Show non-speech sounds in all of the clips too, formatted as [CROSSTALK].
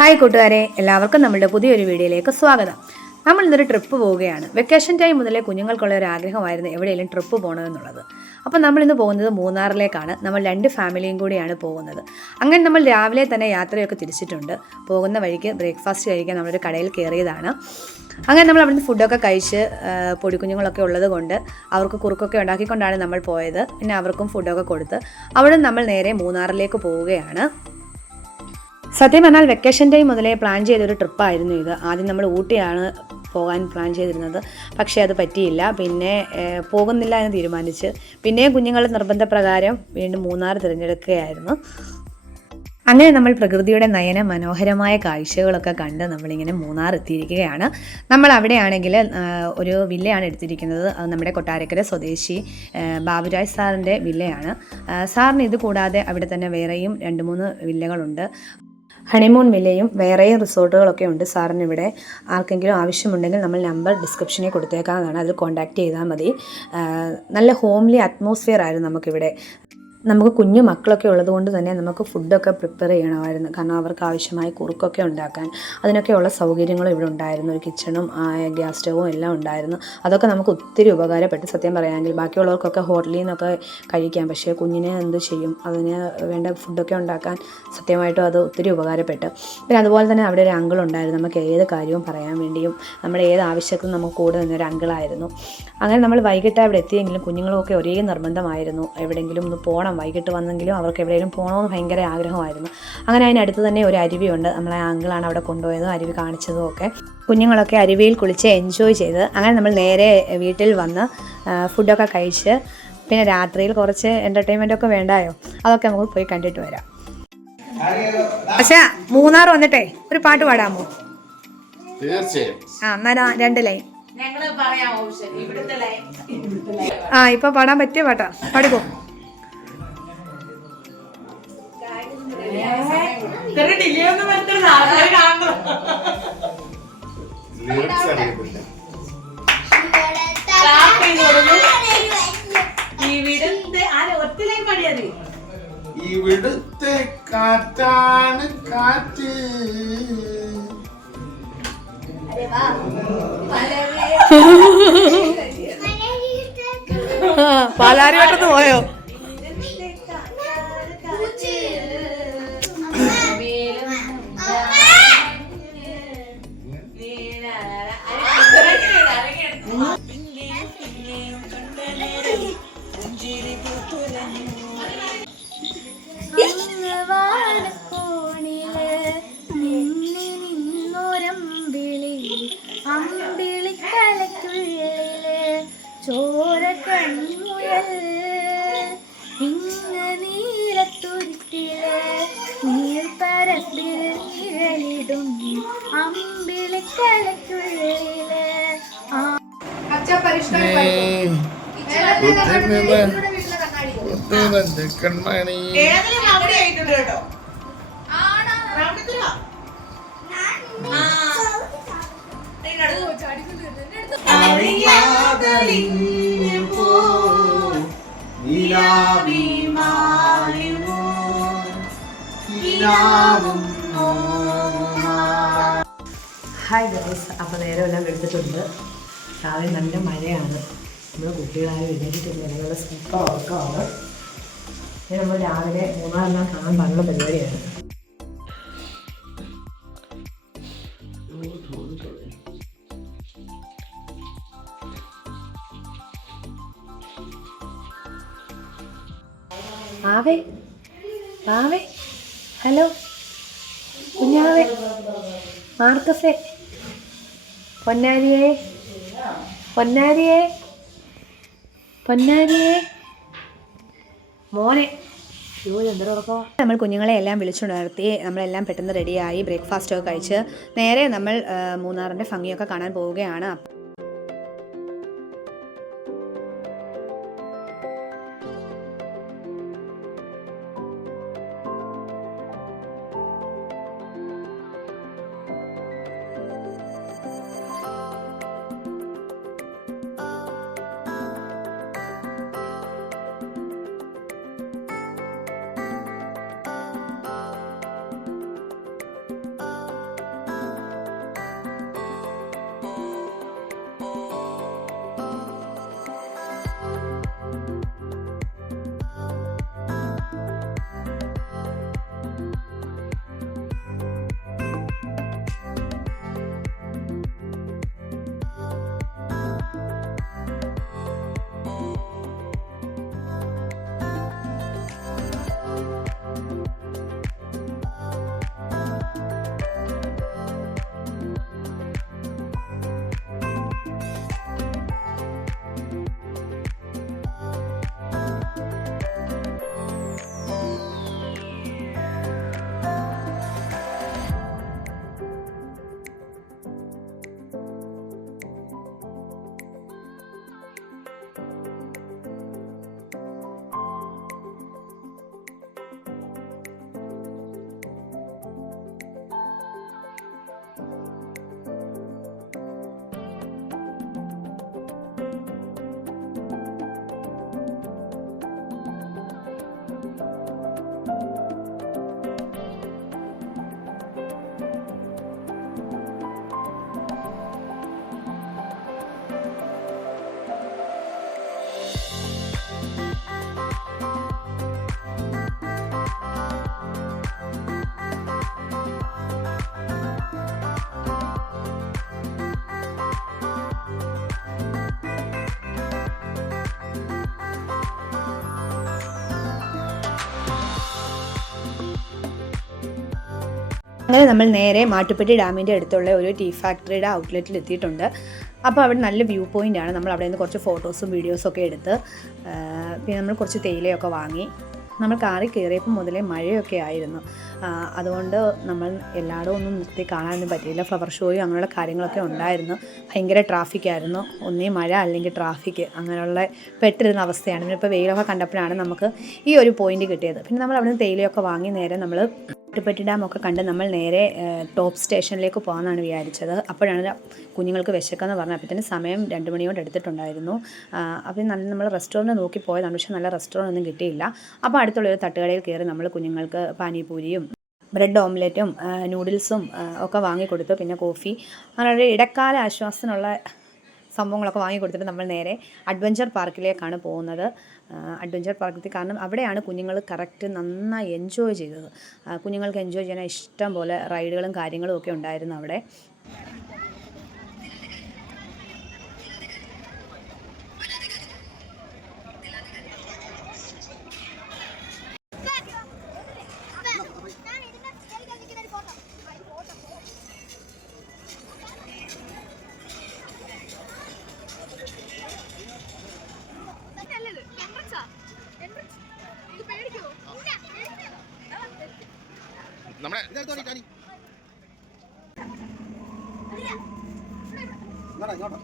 Hi കൂട്ടുകാരെ. എല്ലാവർക്കും നമ്മുടെ പുതിയൊരു വീഡിയോയിലേക്ക് സ്വാഗതം. നമ്മൾ ഇന്നൊരു ട്രിപ്പ് പോവുകയാണ്. വെക്കേഷൻ ടൈം മുതലേ കുഞ്ഞുങ്ങൾക്കുള്ള ഒരു ആഗ്രഹമായിരുന്നു എവിടെയെങ്കിലും ട്രിപ്പ് പോകണമെന്നുള്ളത് അപ്പോൾ നമ്മൾ ഇന്ന് പോകുന്നത് മൂന്നാറിലേക്കാണ്. നമ്മൾ രണ്ട് ഫാമിലിയും കൂടിയാണ് പോകുന്നത്. അങ്ങനെ നമ്മൾ രാവിലെ തന്നെ യാത്രയൊക്കെ തിരിച്ചിട്ടുണ്ട്. പോകുന്ന വഴിക്ക് ബ്രേക്ക്ഫാസ്റ്റ് കഴിക്കാൻ നമ്മളൊരു കടയിൽ കയറിയതാണ്. അങ്ങനെ നമ്മൾ അവിടുന്ന് ഫുഡൊക്കെ കഴിച്ച് പൊടിക്കുഞ്ഞുങ്ങളൊക്കെ ഉള്ളത് കൊണ്ട് അവർക്ക് കുറുക്കൊക്കെ ഉണ്ടാക്കിക്കൊണ്ടാണ് നമ്മൾ പോയത്. പിന്നെ അവർക്കും ഫുഡൊക്കെ കൊടുത്ത്. അവിടെ നമ്മൾ നേരെ മൂന്നാറിലേക്ക് പോവുകയാണ്. സത്യം പറഞ്ഞാൽ വെക്കേഷൻ ടൈം മുതലേ പ്ലാൻ ചെയ്തൊരു ട്രിപ്പായിരുന്നു ഇത്. ആദ്യം നമ്മൾ ഊട്ടിയാണ് പോകാൻ പ്ലാൻ ചെയ്തിരുന്നത്. പക്ഷേ അത് പറ്റിയില്ല. പിന്നെ പോകുന്നില്ല എന്ന് തീരുമാനിച്ച് പിന്നെ കുഞ്ഞുങ്ങളുടെ നിർബന്ധപ്രകാരം വീണ്ടും മൂന്നാർ തിരഞ്ഞെടുക്കുകയായിരുന്നു. അങ്ങനെ നമ്മൾ പ്രകൃതിയുടെ നയന മനോഹരമായ കാഴ്ചകളൊക്കെ കണ്ട് നമ്മളിങ്ങനെ മൂന്നാർ എത്തിയിരിക്കുകയാണ്. നമ്മൾ അവിടെയാണെങ്കിൽ ഒരു വില്ലയാണ് എടുത്തിരിക്കുന്നത്. നമ്മുടെ കൊട്ടാരക്കര സ്വദേശി ബാബുരാജ് സാറിന്റെ വില്ലയാണ്. സാറിന് ഇത് കൂടാതെ അവിടെ തന്നെ വേറെയും രണ്ട് മൂന്ന് വില്ലകളുണ്ട്. ഹണിമൂൺ വില്ലയും വേറെ റിസോർട്ടുകളൊക്കെ ഉണ്ട്. സാറിന് ഇവിടെ ആർക്കെങ്കിലും ആവശ്യമുണ്ടെങ്കിൽ നമ്മൾ നമ്പർ ഡിസ്ക്രിപ്ഷനിൽ കൊടുത്തേക്കാവുന്നതാണ്. അതിൽ കോൺടാക്റ്റ് ചെയ്താൽ മതി. നല്ല ഹോംലി അറ്റ്മോസ്ഫിയർ ആയിരുന്നു നമുക്കിവിടെ. നമുക്ക് കുഞ്ഞു മക്കളൊക്കെ ഉള്ളതുകൊണ്ട് തന്നെ നമുക്ക് ഫുഡൊക്കെ പ്രിപ്പയർ ചെയ്യണമായിരുന്നു. കാരണം അവർക്ക് ആവശ്യമായ കുറുക്കൊക്കെ ഉണ്ടാക്കാൻ അതിനൊക്കെയുള്ള സൗകര്യങ്ങളും ഇവിടെ ഉണ്ടായിരുന്നു. ഒരു കിച്ചണും ഗ്യാസ് സ്റ്റവും എല്ലാം ഉണ്ടായിരുന്നു. അതൊക്കെ നമുക്ക് ഒത്തിരി ഉപകാരപ്പെട്ടു. സത്യം പറയുകയാണെങ്കിൽ ബാക്കിയുള്ളവർക്കൊക്കെ ഹോട്ടലിൽ നിന്നൊക്കെ കഴിക്കാം. പക്ഷേ കുഞ്ഞിനെ എന്ത് ചെയ്യും? അതിന് വേണ്ട ഫുഡൊക്കെ ഉണ്ടാക്കാൻ സത്യമായിട്ടും അത് ഒത്തിരി ഉപകാരപ്പെട്ടു. പിന്നെ അതുപോലെ തന്നെ അവിടെ ഒരു അങ്കിൾ ഉണ്ടായിരുന്നു. നമുക്ക് ഏത് കാര്യവും പറയാൻ വേണ്ടിയും നമ്മുടെ ഏത് ആവശ്യത്തിനും നമുക്ക് കൂടെ നിന്നൊരു അങ്കിളായിരുന്നു അങ്ങനെ നമ്മൾ വൈകിട്ട് അവിടെ എത്തിയെങ്കിലും കുഞ്ഞുങ്ങളൊക്കെ ഒരേ നിർബന്ധമായിരുന്നു. എവിടെയെങ്കിലും ഒന്ന് പോകണം വൈകിട്ട് വന്നെങ്കിലും അവർക്ക് എവിടെയെങ്കിലും പോകണമെന്ന് ഭയങ്കര ആഗ്രഹമായിരുന്നു. അങ്ങനെ അതിനടുത്ത് തന്നെ ഒരു അരുവിയുണ്ട്. നമ്മളെ അങ്കിളാണ് അവിടെ കൊണ്ടുപോയതും അരുവി കാണിച്ചതും ഒക്കെ. കുഞ്ഞുങ്ങളൊക്കെ അരുവിയിൽ കുളിച്ച് എൻജോയ് ചെയ്ത് അങ്ങനെ നമ്മൾ നേരെ വീട്ടിൽ വന്ന് ഫുഡൊക്കെ കഴിച്ച് പിന്നെ രാത്രിയിൽ കുറച്ച് എന്റർടൈൻമെന്റ് ഒക്കെ വേണ്ടായോ? അതൊക്കെ നമുക്ക് പോയി കണ്ടിട്ട് വരാം. പക്ഷേ മൂന്നാർ വന്നിട്ടേ ഒരു പാട്ട് പാടാമോ? തീർച്ചയായും. ആ എന്നാ രണ്ട് ലൈൻ ഞങ്ങൾ പറയാം ഓപ്ഷൻ. ഇവിടുത്തെ ലൈൻ ആ ഇപ്പൊ പാടാൻ പറ്റിയ പാട്ടാ. പാടിക്കോ ലിറിക്സ് അറിയത്തില്ല. [LAUGHS] ഇവിടുത്തെ കാറ്റാണ് കാറ്റ്. [LAUGHS] പാലാരി വട്ടത്ത് പോയോ? ചോര കൺമുയൽ. ഇങ്ങ് നീലത്തുരുത്തിൽ നീർപ്പരപ്പിൽ നിഴലിടും അമ്പിളിക്കലയ്ക്കുള്ളിൽ. കൺമണി അറിയാതലിഞ്ഞു പോ ഹായ് ഗൈസ് അപ്പോൾ നേരെ എല്ലാം എടുത്തിട്ടുണ്ട്. രാവിലെ നല്ല മഴയാണ്. നമ്മൾ കുട്ടികളായി എഴുന്നേറ്റിട്ടില്ല നല്ല സൂപ്പർ ഉറക്കമാണ്. ഇനി നമ്മൾ രാവിലെ മൂന്നാറെല്ലാം കാണാൻ പറഞ്ഞ പരിപാടിയാണ്. ആവേ ആവേ ഹലോ കുഞ്ഞാവേ മാർക്കസേ പൊന്നാരിയേ പൊന്നാരിയേ പൊന്നാരിയേ. മോനെ നമ്മൾ കുഞ്ഞുങ്ങളെ എല്ലാം വിളിച്ചുണർത്തി നമ്മളെല്ലാം പെട്ടെന്ന് റെഡിയായി ബ്രേക്ക്ഫാസ്റ്റ് ഒക്കെ കഴിച്ച് നേരെ നമ്മൾ മൂന്നാറിന്റെ ഭംഗിയൊക്കെ കാണാൻ പോവുകയാണ്. അങ്ങനെ നമ്മൾ നേരെ മാട്ടുപ്പെട്ടി ഡാമിന്റെ അടുത്തുള്ള ഒരു ടീ ഫാക്ടറിയുടെ ഔട്ട്ലെറ്റിൽ എത്തിയിട്ടുണ്ട്. അപ്പോൾ അവിടെ നല്ല വ്യൂ പോയിന്റാണ് നമ്മൾ അവിടെ നിന്ന് കുറച്ച് ഫോട്ടോസും വീഡിയോസും ഒക്കെ എടുത്ത് പിന്നെ നമ്മൾ കുറച്ച് തേയിലയൊക്കെ വാങ്ങി. നമ്മൾ കാറി കയറിയപ്പോൾ മുതലേ മഴയൊക്കെ ആയിരുന്നു. അതുകൊണ്ട് നമ്മൾ എല്ലായിടവും ഒന്നും നിർത്തി കാണാനൊന്നും പറ്റിയില്ല. ഫ്ലവർ ഷോയും അങ്ങനെയുള്ള കാര്യങ്ങളൊക്കെ ഉണ്ടായിരുന്നു. ഭയങ്കര ട്രാഫിക് ആയിരുന്നു. ഒന്നേ മഴ അല്ലെങ്കിൽ ട്രാഫിക് അങ്ങനെയുള്ള പെട്ടിരുന്ന അവസ്ഥയാണ്. പിന്നെ ഇപ്പോൾ വെയിലൊക്കെ കണ്ടപ്പോഴാണ് നമുക്ക് ഈ ഒരു പോയിന്റ് കിട്ടിയത്. പിന്നെ നമ്മൾ അവിടെ നിന്ന് തേയിലയൊക്കെ വാങ്ങി നേരെ നമ്മൾ മാട്ടുപ്പെട്ടി ഡാമൊക്കെ കണ്ട് നമ്മൾ നേരെ ടോപ്പ് സ്റ്റേഷനിലേക്ക് പോകാമെന്നാണ് വിചാരിച്ചത്. അപ്പോഴാണ് കുഞ്ഞുങ്ങൾക്ക് വിശക്കെന്ന് പറഞ്ഞത് അപ്പോഴത്തേന് സമയം രണ്ട് മണിയോട് എടുത്തിട്ടുണ്ടായിരുന്നു. അപ്പോൾ നല്ല നമ്മൾ റെസ്റ്റോറന്റ് നോക്കി പോയതാണ്. പക്ഷേ നല്ല റെസ്റ്റോറന്റ് ഒന്നും കിട്ടിയില്ല. അപ്പോൾ അടുത്തുള്ള ഒരു തട്ടുകടയിൽ കയറി നമ്മൾ കുഞ്ഞുങ്ങൾക്ക് പാനിപൂരിയും ബ്രെഡ് ഓംലെറ്റും നൂഡിൽസും ഒക്കെ വാങ്ങിക്കൊടുത്തു. പിന്നെ കോഫി. അങ്ങനെ ഒരു ഇടക്കാല ആശ്വാസത്തിനുള്ള സംഭവങ്ങളൊക്കെ വാങ്ങിക്കൊടുത്തിട്ട് നമ്മൾ നേരെ അഡ്വഞ്ചർ പാർക്കിലേക്കാണ് പോകുന്നത്. അഡ്വഞ്ചർ പാർക്കിൽ കാരണം അവിടെയാണ് കുഞ്ഞുങ്ങൾ കറക്റ്റ് നന്നായി എൻജോയ് ചെയ്തത്. കുഞ്ഞുങ്ങൾക്ക് എൻജോയ് ചെയ്യാൻ ഇഷ്ടം പോലെ റൈഡുകളും കാര്യങ്ങളും ഒക്കെ ഉണ്ടായിരുന്നു അവിടെ. ഇങ്ങോട്ടാ ഇങ്ങോട്ടാ.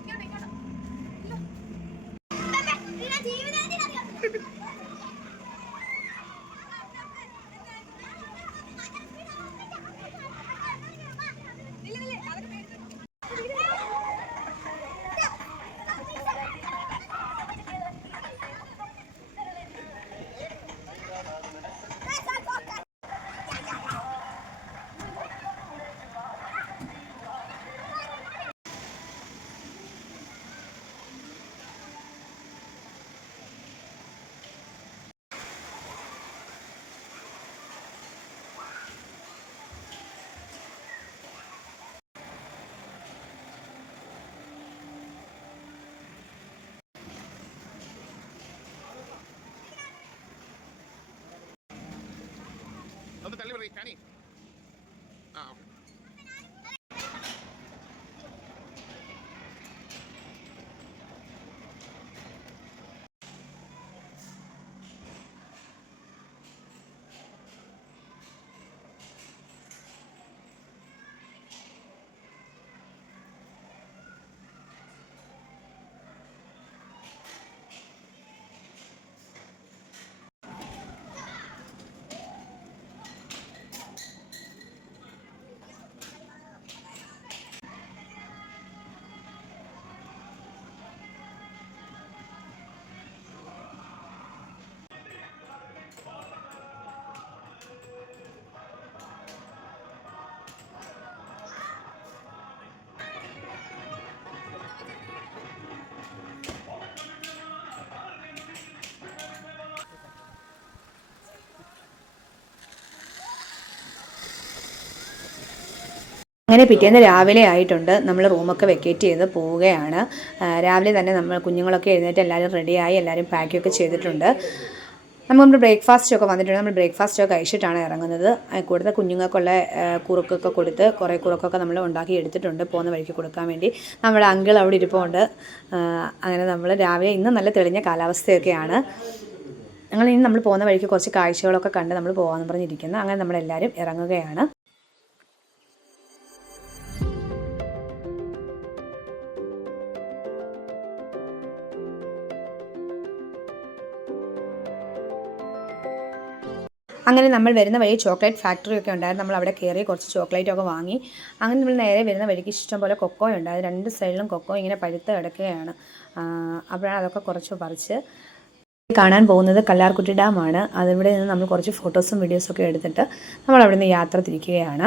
ഒന്ന് തള്ളി പറയും കാനി അങ്ങനെ പിറ്റേന്ന് രാവിലെ ആയിട്ടുണ്ട്. നമ്മൾ റൂമൊക്കെ വെക്കേറ്റ് ചെയ്ത് പോവുകയാണ്. രാവിലെ തന്നെ നമ്മൾ കുഞ്ഞുങ്ങളൊക്കെ എഴുന്നേറ്റ് എല്ലാവരും റെഡിയായി എല്ലാവരും പാക്കൊക്കെ ചെയ്തിട്ടുണ്ട്. നമ്മൾ ബ്രേക്ക്ഫാസ്റ്റ് ഒക്കെ വന്നിട്ടുണ്ട്. നമ്മൾ ബ്രേക്ക്ഫാസ്റ്റ് ഒക്കെ കഴിച്ചിട്ടാണ് ഇറങ്ങുന്നത്. കൂടുതൽ കുഞ്ഞുങ്ങൾക്കുള്ള കുറുക്കൊക്കെ കൊടുത്ത് കുറേ കുറുക്കൊക്കെ നമ്മൾ ഉണ്ടാക്കി എടുത്തിട്ടുണ്ട് പോകുന്ന വഴിക്ക് കൊടുക്കാൻ വേണ്ടി. നമ്മുടെ അങ്കിൾ അവിടെ ഇരിപ്പുണ്ട്. അങ്ങനെ നമ്മൾ രാവിലെ ഇന്ന് നല്ല തെളിഞ്ഞ കാലാവസ്ഥയൊക്കെയാണ്. ഞങ്ങൾ ഇനി നമ്മൾ പോകുന്ന വഴിക്ക് കുറച്ച് കാഴ്ചകളൊക്കെ കണ്ട് നമ്മൾ പോകാമെന്ന് പറഞ്ഞിരിക്കുന്നു. അങ്ങനെ നമ്മളെല്ലാവരും ഇറങ്ങുകയാണ്. അങ്ങനെ നമ്മൾ വരുന്ന വഴി ചോക്ലേറ്റ് ഫാക്ടറി ഒക്കെ ഉണ്ടായിരുന്നു. നമ്മൾ അവിടെ കയറി കുറച്ച് ചോക്ലേറ്റ് ഒക്കെ വാങ്ങി. അങ്ങനെ നമ്മൾ നേരെ വരുന്ന വഴിക്ക് ഇഷ്ടം പോലെ കൊക്കോ ഉണ്ടായിരുന്നു രണ്ട് സൈഡിലും കൊക്കോ ഇങ്ങനെ പഴുത്ത് കിടക്കുകയാണ്. അപ്പോഴാണ് അതൊക്കെ കുറച്ച് പറിച്ച് കാണാൻ പോകുന്നത് കല്ലാർകുട്ടി ഡാമാണ് അതിവിടെ നിന്ന് നമ്മൾ കുറച്ച് ഫോട്ടോസും വീഡിയോസും ഒക്കെ എടുത്തിട്ട് നമ്മൾ അവിടെ നിന്ന് യാത്ര തിരിക്കുകയാണ്.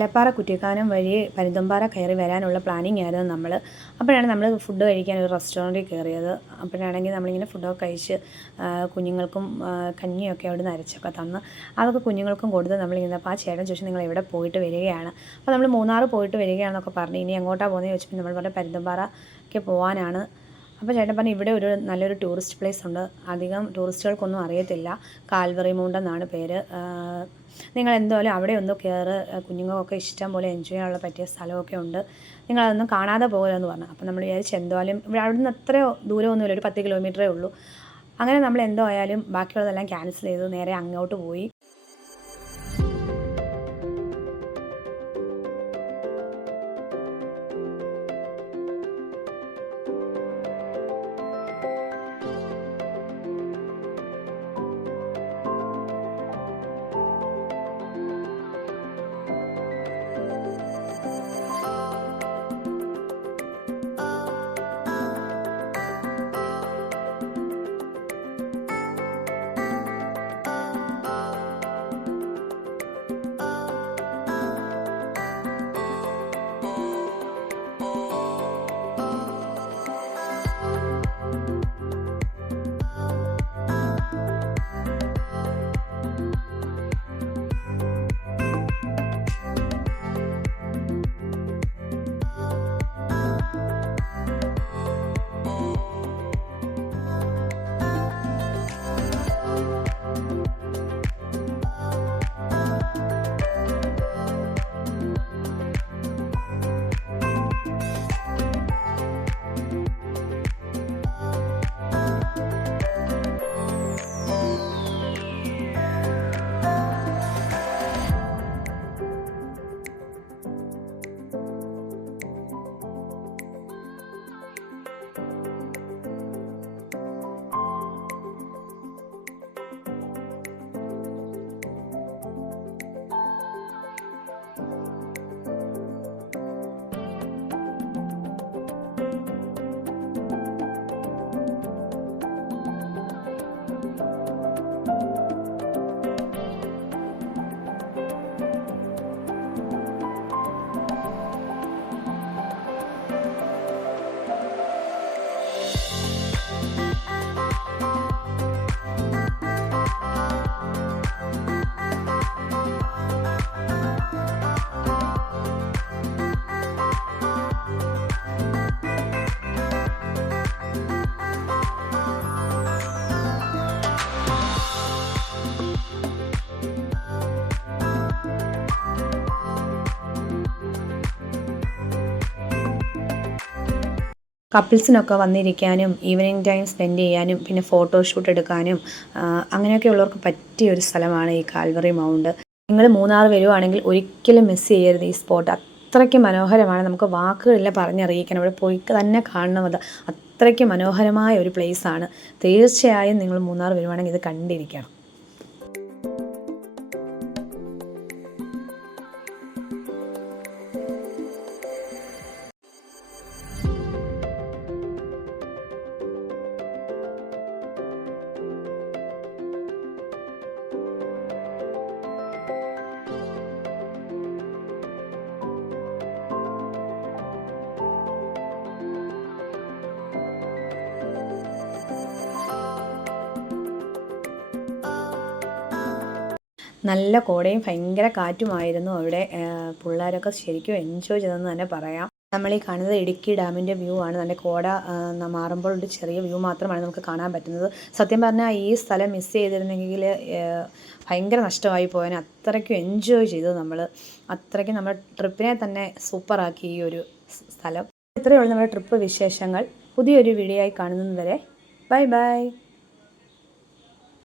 മലപ്പാറ കുറ്റിക്കാനം വഴി പരുന്തുംപാറ കയറി വരാനുള്ള പ്ലാനിങ് ആയിരുന്നു നമ്മൾ അപ്പോഴാണ് നമ്മൾ ഫുഡ് കഴിക്കാൻ ഒരു റെസ്റ്റോറന്റിൽ കയറിയത്. അപ്പോഴാണെങ്കിൽ നമ്മളിങ്ങനെ ഫുഡൊക്കെ കഴിച്ച് കുഞ്ഞുങ്ങൾക്കും കഞ്ഞിയൊക്കെ അവിടെ നിന്ന് അരച്ചൊക്കെ തന്ന്. അതൊക്കെ കുഞ്ഞുങ്ങൾക്കും കൊടുത്ത് നമ്മളിങ്ങനെ അപ്പോൾ ആ ചേട്ടൻ ചോദിച്ചു നിങ്ങൾ എവിടെ പോയിട്ട് വരികയാണ്? അപ്പോൾ നമ്മൾ മൂന്നാർ പോയിട്ട് വരികയാണെന്നൊക്കെ പറഞ്ഞു. ഇനി എങ്ങോട്ടാണ് പോകുന്നത് ചോദിച്ചപ്പോൾ നമ്മൾ പറഞ്ഞ പരുന്തുംപാറയ്ക്ക് പോകാനാണ് അപ്പോൾ ചേട്ടൻ പറഞ്ഞു ഇവിടെ ഒരു നല്ലൊരു ടൂറിസ്റ്റ് പ്ലേസ് ഉണ്ട്. അധികം ടൂറിസ്റ്റുകൾക്കൊന്നും അറിയത്തില്ല. കാൽവറി മൗണ്ട് എന്നാണ് പേര്. നിങ്ങൾ എന്തായാലും അവിടെ ഒന്ന് കയറ് കുഞ്ഞുങ്ങൾക്കൊക്കെ ഇഷ്ടം പോലെ എൻജോയ് ചെയ്യാനുള്ള പറ്റിയ സ്ഥലമൊക്കെ ഉണ്ട്. നിങ്ങളതൊന്നും കാണാതെ പോകരുതെന്ന് പറഞ്ഞു. അപ്പോൾ നമ്മൾ വിചാരിച്ചു എന്തായാലും ഇവിടെ അവിടെ നിന്ന് അത്രയോ ദൂരമൊന്നുമില്ല. ഒരു പത്ത് കിലോമീറ്ററേ ഉള്ളൂ. അങ്ങനെ നമ്മൾ എന്തോ ആയാലും ബാക്കിയുള്ളതെല്ലാം ക്യാൻസൽ ചെയ്തു. നേരെ അങ്ങോട്ട് പോയി. കപ്പിൾസിനൊക്കെ വന്നിരിക്കാനും ഈവനിങ് ടൈം സ്പെൻഡ് ചെയ്യാനും പിന്നെ ഫോട്ടോഷൂട്ട് എടുക്കാനും അങ്ങനെയൊക്കെ ഉള്ളവർക്ക് പറ്റിയ ഒരു സ്ഥലമാണ് ഈ കാൽവറി മൗണ്ട്. നിങ്ങൾ മൂന്നാർ വരുവാണെങ്കിൽ ഒരിക്കലും മിസ് ചെയ്യരുത് ഈ സ്പോട്ട് അത്രയ്ക്ക് മനോഹരമാണ്. നമുക്ക് വാക്കുകളില്ല പറഞ്ഞറിയിക്കണം അവിടെ പോയി തന്നെ കാണണം അത്. അത്രയ്ക്ക് മനോഹരമായ ഒരു പ്ലേസാണ് തീർച്ചയായും നിങ്ങൾ മൂന്നാർ വരുവാണെങ്കിൽ ഇത് കണ്ടിരിക്കണം. നല്ല കോടയും ഭയങ്കര കാറ്റുമായിരുന്നു അവിടെ. പിള്ളേരൊക്കെ ശരിക്കും എൻജോയ് ചെയ്തെന്ന് തന്നെ പറയാം. നമ്മൾ ഈ കാണുന്നത് ഇടുക്കി ഡാമിന്റെ വ്യൂ ആണ്. നല്ല കോട മാറുമ്പോൾ ഒരു ചെറിയ വ്യൂ മാത്രമാണ് നമുക്ക് കാണാൻ പറ്റുന്നത്. സത്യം പറഞ്ഞാൽ ഈ സ്ഥലം മിസ് ചെയ്തിരുന്നെങ്കിൽ ഭയങ്കര നഷ്ടമായി പോയാൽ അത്രയ്ക്കും എൻജോയ് ചെയ്തു നമ്മൾ അത്രയ്ക്കും നമ്മുടെ ട്രിപ്പിനെ തന്നെ സൂപ്പറാക്കി ഈ ഒരു സ്ഥലം. ഇത്രയേ ഉള്ളൂ നമ്മുടെ ട്രിപ്പ് വിശേഷങ്ങൾ. പുതിയൊരു വീഡിയോ ആയി കാണുന്നതുവരെ ബൈ ബൈ